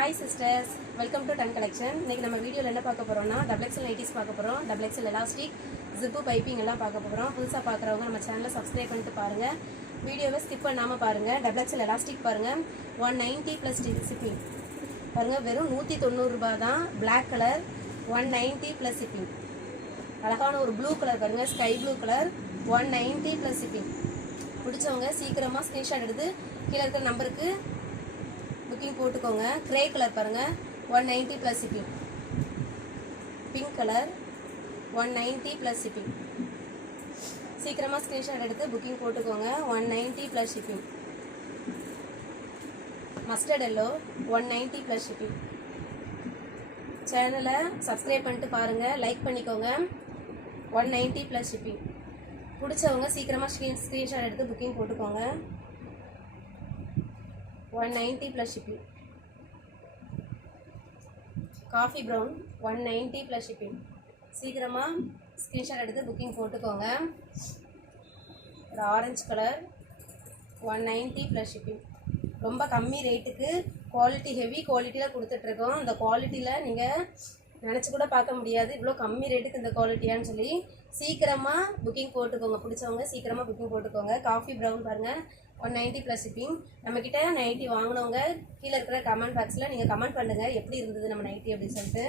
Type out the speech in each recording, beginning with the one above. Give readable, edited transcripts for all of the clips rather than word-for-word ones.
Hi sisters, welcome to Tan Collection. இன்னைக்கு நம்ம வீடியோல என்ன பார்க்க போறோம்னா XXL நைட்டிஸ் பார்க்க போறோம். XXL எலாஸ்டிக், ஜிப் பைப்பிங் எல்லாம் பார்க்க போறோம். புதுசா பார்க்கறவங்க நம்ம சேனலை சப்ஸ்கிரைப் பண்ணிட்டு பாருங்க. வீடியோவை ஸ்கிப் பண்ணாம பாருங்க. XXL எலாஸ்டிக் பாருங்க. 190 plus shipping. பாருங்க வெறும் 190 ரூபாய் தான். Black color 190 plus shipping. அழகான ஒரு ப்ளூ கலர் பாருங்க, sky blue colour 190 plus shipping. பிடிச்சவங்க சீக்கிரமா ஸ்கிரீன்ஷாட் எடுத்து கீழ இருக்கிற நம்பருக்கு புக்கிங் போட்டுக்கோங்க. கிரே கலர் பாருங்க 190 plus shipping. Pink colour 190 plus shipping. சீக்கிரமா ஸ்கிரீன்ஷாட் எடுத்து புக்கிங் போட்டுக்கோங்க. 190 plus shipping. Mustard yellow 190 plus shipping. சேனலை சப்ஸ்கிரைப் பண்ணிட்டு பாருங்க, லைக் பண்ணிக்கோங்க. 190 plus shipping. பிடிச்சவங்க சீக்கிரமா ஸ்கிரீன்ஷாட் எடுத்து புக்கிங் போட்டுக்கோங்க. 190 plus shipping. Coffee brown 190 plus shipping. சீக்கிரமா ஸ்கிரீன்ஷாட் எடுத்து புக்கிங் போட்டுக்கோங்க. ஒரு ஆரஞ்சு கலர் 190 plus shipping. ரொம்ப கம்மி ரேட்டுக்கு குவாலிட்டி, ஹெவி குவாலிட்டியில் கொடுத்துட்ருக்கோம். இந்த குவாலிட்டியில் நீங்கள் நினச்சி கூட பார்க்க முடியாது, இவ்வளோ கம்மி ரேட்டுக்கு இந்த குவாலிட்டியான்னு சொல்லி. சீக்கிரமாக புக்கிங் போட்டுக்கோங்க. பிடிச்சவங்க சீக்கிரமாக புக்கிங் போட்டுக்கோங்க. காஃபி ப்ரௌன் பாருங்கள் 190 plus shipping. நம்மக்கிட்ட நைட்டி வாங்கினவங்க கீழே இருக்கிற கமெண்ட் பாக்ஸில் நீங்கள் கமெண்ட் பண்ணுங்கள் எப்படி இருந்தது நம்ம நைட்டி அப்படின்னு சொல்லிட்டு.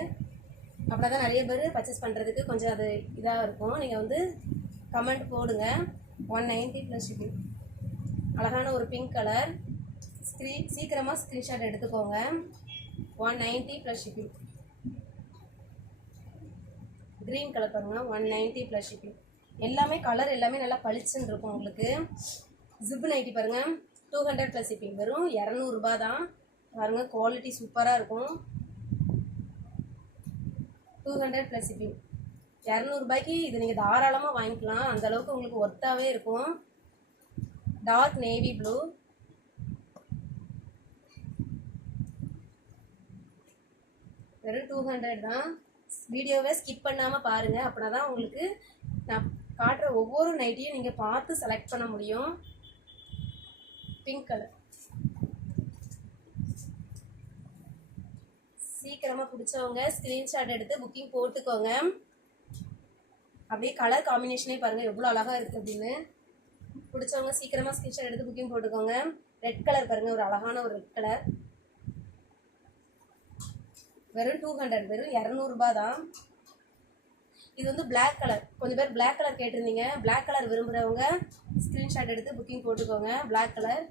அப்படின்னா தான் நிறைய பேர் பர்ச்சேஸ் பண்ணுறதுக்கு கொஞ்சம் அது இதாக இருக்கும். நீங்கள் வந்து கமெண்ட் போடுங்க. 190 plus shipping. அழகான ஒரு பிங்க் கலர், சீக்கிரமாக ஸ்க்ரீன்ஷாட் எடுத்துக்கோங்க. 190 plus shipping. க்ரீன் கலர் பாருங்கள் 190 plus shipping. எல்லாமே கலர் எல்லாமே நல்லா பளிச்சுன்னு இருக்கும் உங்களுக்கு. ஜிப் நைட்டி பாருங்கள் 200 plus shipping. வெறும் 200 ரூபாய் தான். பாருங்கள் குவாலிட்டி சூப்பராக இருக்கும். 200 plus shipping. 200 ரூபாய்க்கு இது நீங்கள் தாராளமாக வாங்கிக்கலாம். அந்தளவுக்கு உங்களுக்கு ஒர்த்தாகவே இருக்கும். டார்க் நேவி ப்ளூ, வெறும் 200 தான். வீடியோவை ஸ்கிப் பண்ணாமல் பாருங்கள், அப்படின்னா தான் உங்களுக்கு நான் காட்டுற ஒவ்வொரு நைட்டியும் நீங்கள் பார்த்து செலக்ட் பண்ண முடியும். பிங்க் கலர் சீக்கிரமாக பிடிச்சவங்க ஸ்க்ரீன்ஷாட் எடுத்து புக்கிங் போட்டுக்கோங்க. அப்படியே கலர் காம்பினேஷனே பாருங்கள் எவ்வளோ அழகாக இருக்குது அப்படின்னு. பிடிச்சவங்க சீக்கிரமாக ஸ்க்ரீன்ஷாட் எடுத்து புக்கிங் போட்டுக்கோங்க. ரெட் கலர் பாருங்கள், ஒரு அழகான ஒரு ரெட் கலர். வெறும் 200, வெறும் 200 ரூபாய் தான். இது வந்து பிளாக் கலர், கொஞ்சம் பேர் பிளாக் கலர் கேட்டிருந்தீங்க. பிளாக் கலர் விரும்புகிறவங்க ஸ்க்ரீன்ஷாட் எடுத்து புக்கிங் போட்டுக்கோங்க. பிளாக் கலர்,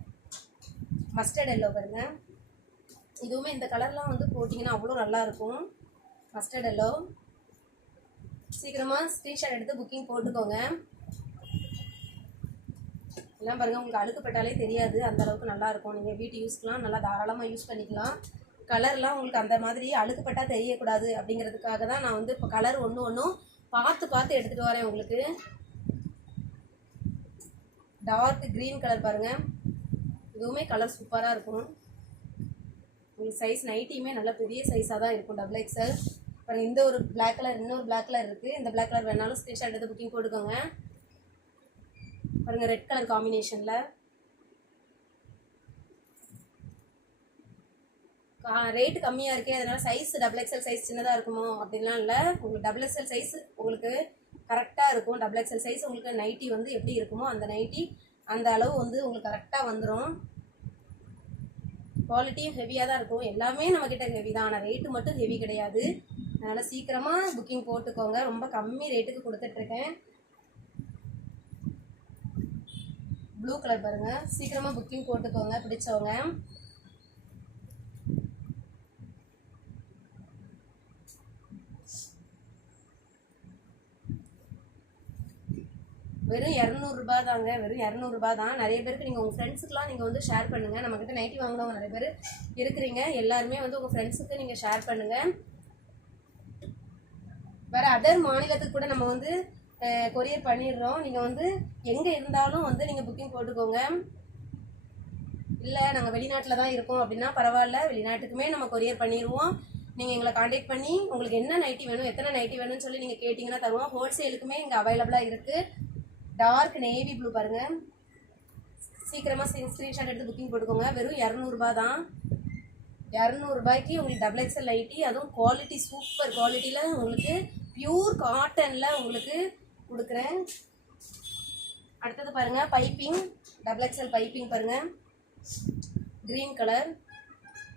மஸ்டர்ட் எல்லோ பாருங்க. இதுவுமே இந்த கலர்லாம் வந்து போட்டிங்கன்னா அவ்வளோ நல்லாயிருக்கும். Mustard yellow. சீக்கிரமாக ஸ்க்ரீன்ஷாட் எடுத்து புக்கிங் போட்டுக்கோங்க. எல்லாம் பாருங்கள் உங்களுக்கு அழுக்குப்பட்டாலே தெரியாது, அந்தளவுக்கு நல்லாயிருக்கும். நீங்கள் வீட்டு யூஸ்க்கெலாம் நல்லா தாராளமாக யூஸ் பண்ணிக்கலாம். கலர்லாம் உங்களுக்கு அந்த மாதிரி அழுக்குப்பட்டால் தெரியக்கூடாது அப்படிங்கிறதுக்காக தான் நான் வந்து இப்போ கலர் ஒன்றும் பார்த்து எடுத்துகிட்டு வரேன் உங்களுக்கு. டார்க் க்ரீன் கலர் பாருங்கள், இதுவுமே கலர் சூப்பராக இருக்கும். உங்களுக்கு சைஸ் நைட்டியுமே நல்லா பெரிய சைஸாக தான் இருக்கும். XXL பாருங்கள். இந்த ஒரு பிளாக் கலர், இன்னொரு பிளாக் கலர் இருக்குது. இந்த பிளாக் கலர் வேணாலும் ஸ்க்ரீன்ஷாட் எடுத்து புக்கிங் போட்டுக்கோங்க. பாருங்கள் ரெட் கலர் காம்பினேஷனில். ரேட்டு கம்மியாக இருக்கே, அதனால் சைஸ் XXL சைஸ் சின்னதாக இருக்குமோ அப்படின்லாம் இல்லை. உங்களுக்கு XXL சைஸ் உங்களுக்கு கரெக்டாக இருக்கும். XXL சைஸ் உங்களுக்கு நைட்டி வந்து எப்படி இருக்குமோ அந்த நைட்டி அந்த அளவு வந்து உங்களுக்கு கரெக்டாக வந்துடும். குவாலிட்டியும் ஹெவியாக தான் இருக்கும். எல்லாமே நம்மக்கிட்ட ஹெவி தான், ஆனால் ரேட்டு மட்டும் ஹெவி கிடையாது. அதனால் சீக்கிரமாக புக்கிங் போட்டுக்கோங்க. ரொம்ப கம்மி ரேட்டுக்கு கொடுத்துட்ருக்கேன். ப்ளூ கலர் பாருங்கள், சீக்கிரமாக புக்கிங் போட்டுக்கோங்க பிடிச்சவங்க. வெறும் 200 ரூபாய் தாங்க. வெறும் 200 ரூபாய் தான். நிறைய பேருக்கு நீங்கள் உங்கள் ஃப்ரெண்ட்ஸுக்கெலாம் நீங்கள் வந்து ஷேர் பண்ணுங்கள். நம்மக்கிட்ட நைட்டி வாங்கினவங்க நிறைய பேர் இருக்கிறீங்க. எல்லாருமே வந்து உங்கள் ஃப்ரெண்ட்ஸுக்கு நீங்கள் ஷேர் பண்ணுங்கள். வேறு அதர் மாநிலத்துக்கு கூட நம்ம வந்து கொரியர் பண்ணிடுறோம். நீங்கள் வந்து எங்கே இருந்தாலும் வந்து நீங்கள் புக்கிங் போட்டுக்கோங்க. இல்லை நாங்கள் வெளிநாட்டில் தான் இருக்கோம் அப்படின்னா பரவாயில்ல, வெளிநாட்டுக்குமே நம்ம கொரியர் பண்ணிடுவோம். நீங்கள் எங்களை காண்டாக்ட் பண்ணி உங்களுக்கு என்ன நைட்டி வேணும், எத்தனை நைட்டி வேணும்னு சொல்லி நீங்கள் கேட்டிங்கன்னா தருவோம். ஹோல்சேலுக்குமே இங்கே அவைலபிளாக இருக்குது. டார்க் நேவி ப்ளூ பாருங்கள். சீக்கிரமாக ஸ்க்ரீன்ஷாட் எடுத்து புக்கிங் போட்டுக்கோங்க. வெறும் 200 ரூபாய் தான். 200 உங்களுக்கு டபுள் எக்ஸல் நைட்டி, அதுவும் குவாலிட்டி சூப்பர் குவாலிட்டியில் உங்களுக்கு பியூர் காட்டனில் உங்களுக்கு கொடுக்குறேன். அடுத்தது பாருங்கள் பைப்பிங், டபுள் எக்ஸல் பைப்பிங் பாருங்கள், க்ரீன் கலர்.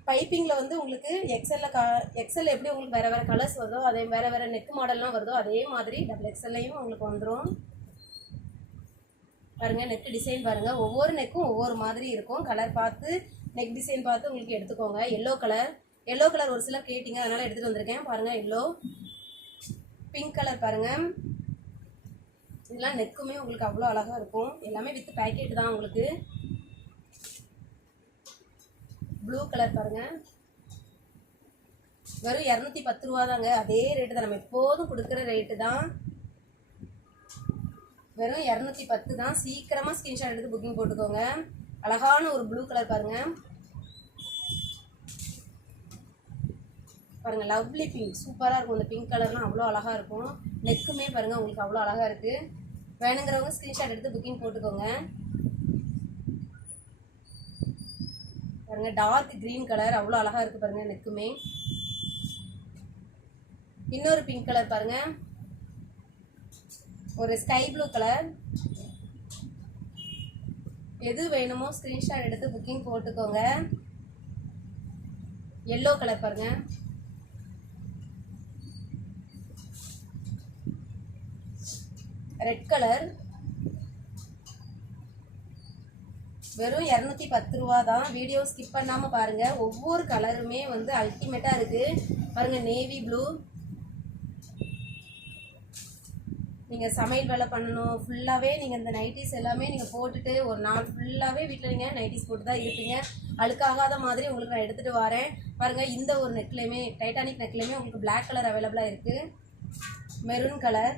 பைப்பிங்கில் வந்து உங்களுக்கு எக்ஸல் எப்படி உங்களுக்கு வேறு வேறு கலர்ஸ் வருதோ, அதே வேறு வேறு நெக் மாடல்லாம் வருதோ அதே மாதிரி டபுள் எக்ஸல்லையும் உங்களுக்கு வந்துடும். பாருங்கள் நெக் டிசைன் பாருங்கள், ஒவ்வொரு நெக்கும் ஒவ்வொரு மாதிரி இருக்கும். கலர் பார்த்து நெக் டிசைன் பார்த்து உங்களுக்கு எடுத்துக்கோங்க. எல்லோ கலர் ஒரு சிலர் கேட்டிங்க, அதனால் எடுத்துகிட்டு வந்திருக்கேன். பாருங்கள் எல்லோ. பிங்க் கலர் பாருங்கள், இதெல்லாம் நெக்குமே உங்களுக்கு அவ்வளோ அழகாக இருக்கும். எல்லாமே வித் பேக்கெட் தான் உங்களுக்கு. ப்ளூ கலர் பாருங்கள், வெறும் 210 ரூபா தாங்க. அதே ரேட்டு தான், நம்ம எப்போதும் கொடுக்குற ரேட்டு தான். வெறும் 210 தான். சீக்கிரமாக ஸ்க்ரீன்ஷாட் எடுத்து புக்கிங் போட்டுக்கோங்க. அழகான ஒரு ப்ளூ கலர் பாருங்கள். பாருங்கள் லவ்லி பிங்க், சூப்பராக இருக்கும். இந்த பிங்க் கலர்லாம் அவ்வளோ அழகாக இருக்கும். நெக்குமே பாருங்கள் உங்களுக்கு அவ்வளோ அழகாக இருக்குது. வேணுங்கிறவங்க ஸ்க்ரீன்ஷாட் எடுத்து புக்கிங் போட்டுக்கோங்க. பாருங்கள் டார்க் க்ரீன் கலர் அவ்வளோ அழகாக இருக்குது பாருங்கள் நெக்குமே. இன்னொரு பிங்க் கலர் பாருங்கள், ஒரு ஸ்கை ப்ளூ கலர். எது வேணுமோ ஸ்க்ரீன்ஷாட் எடுத்து புக்கிங் போட்டுக்கோங்க. எல்லோ கலர் பாருங்கள், ரெட் கலர். வெறும் 210 ரூபா தான். வீடியோ ஸ்கிப் பண்ணாமல் பாருங்கள். ஒவ்வொரு கலருமே வந்து அல்டிமேட்டாக இருக்குது. பாருங்கள் நேவி ப்ளூ. நீங்கள் சமையல் வேலை பண்ணணும் ஃபுல்லாகவே, நீங்கள் இந்த நைட்டிஸ் எல்லாமே நீங்கள் போட்டுட்டு ஒரு நாள் ஃபுல்லாகவே வீட்டில் நீங்கள் நைட்டிஸ் போட்டு தான் இருப்பீங்க. அழுக்காகாத மாதிரி உங்களுக்கு நான் எடுத்துகிட்டு வரேன். பாருங்கள் இந்த ஒரு நெக்லேயுமே, டைட்டானிக் நெக்லேயுமே உங்களுக்கு பிளாக் கலர் அவைலபிளாக இருக்குது. Maroon colour.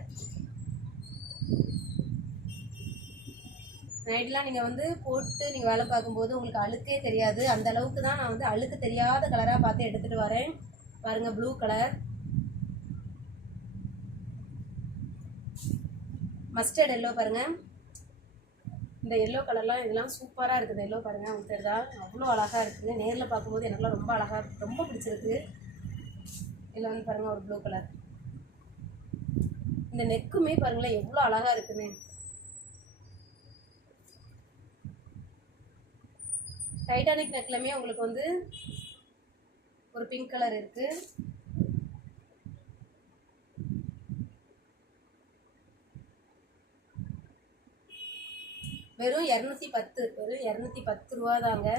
நைட்லாம் நீங்கள் வந்து போட்டு நீங்கள் வேலை பார்க்கும்போது உங்களுக்கு அழுக்கே தெரியாது. அந்த அளவுக்கு தான் நான் வந்து அழுக்கு தெரியாத கலராக பார்த்து எடுத்துகிட்டு வரேன். பாருங்கள் ப்ளூ கலர். மஸ்டர்ட் எல்லோ பாருங்கள், இந்த எல்லோ கலர்லாம் இதெல்லாம் சூப்பராக இருக்குது. எல்லோ பாருங்கள் உங்களுக்கு தெரியுதா, அவ்வளோ அழகாக இருக்குது. நேரில் பார்க்கும்போது எனக்குலாம் ரொம்ப அழகாக, ரொம்ப பிடிச்சிருக்கு. இதில் வந்து பாருங்கள் ஒரு ப்ளூ கலர். இந்த நெக்குமே பாருங்களேன் எவ்வளோ அழகாக இருக்குன்னு. டைட்டானிக் நெக்லமே உங்களுக்கு வந்து ஒரு பிங்க் கலர் இருக்குது. வெறும் 210 ரூபா தாங்க.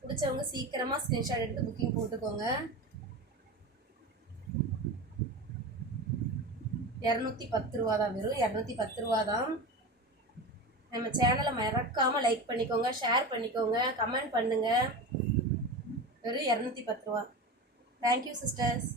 பிடிச்சவங்க சீக்கிரமாக ஸ்க்ரீன்ஷாட் எடுத்து புக்கிங் போட்டுக்கோங்க. 210 ரூபா தான், வெறும் 210 ரூபா தான். நம்ம சேனலை மறக்காமல் லைக் பண்ணிக்கோங்க, ஷேர் பண்ணிக்கோங்க, கமெண்ட் பண்ணுங்கள். வெறும் 210 ரூபா. Thank you sisters.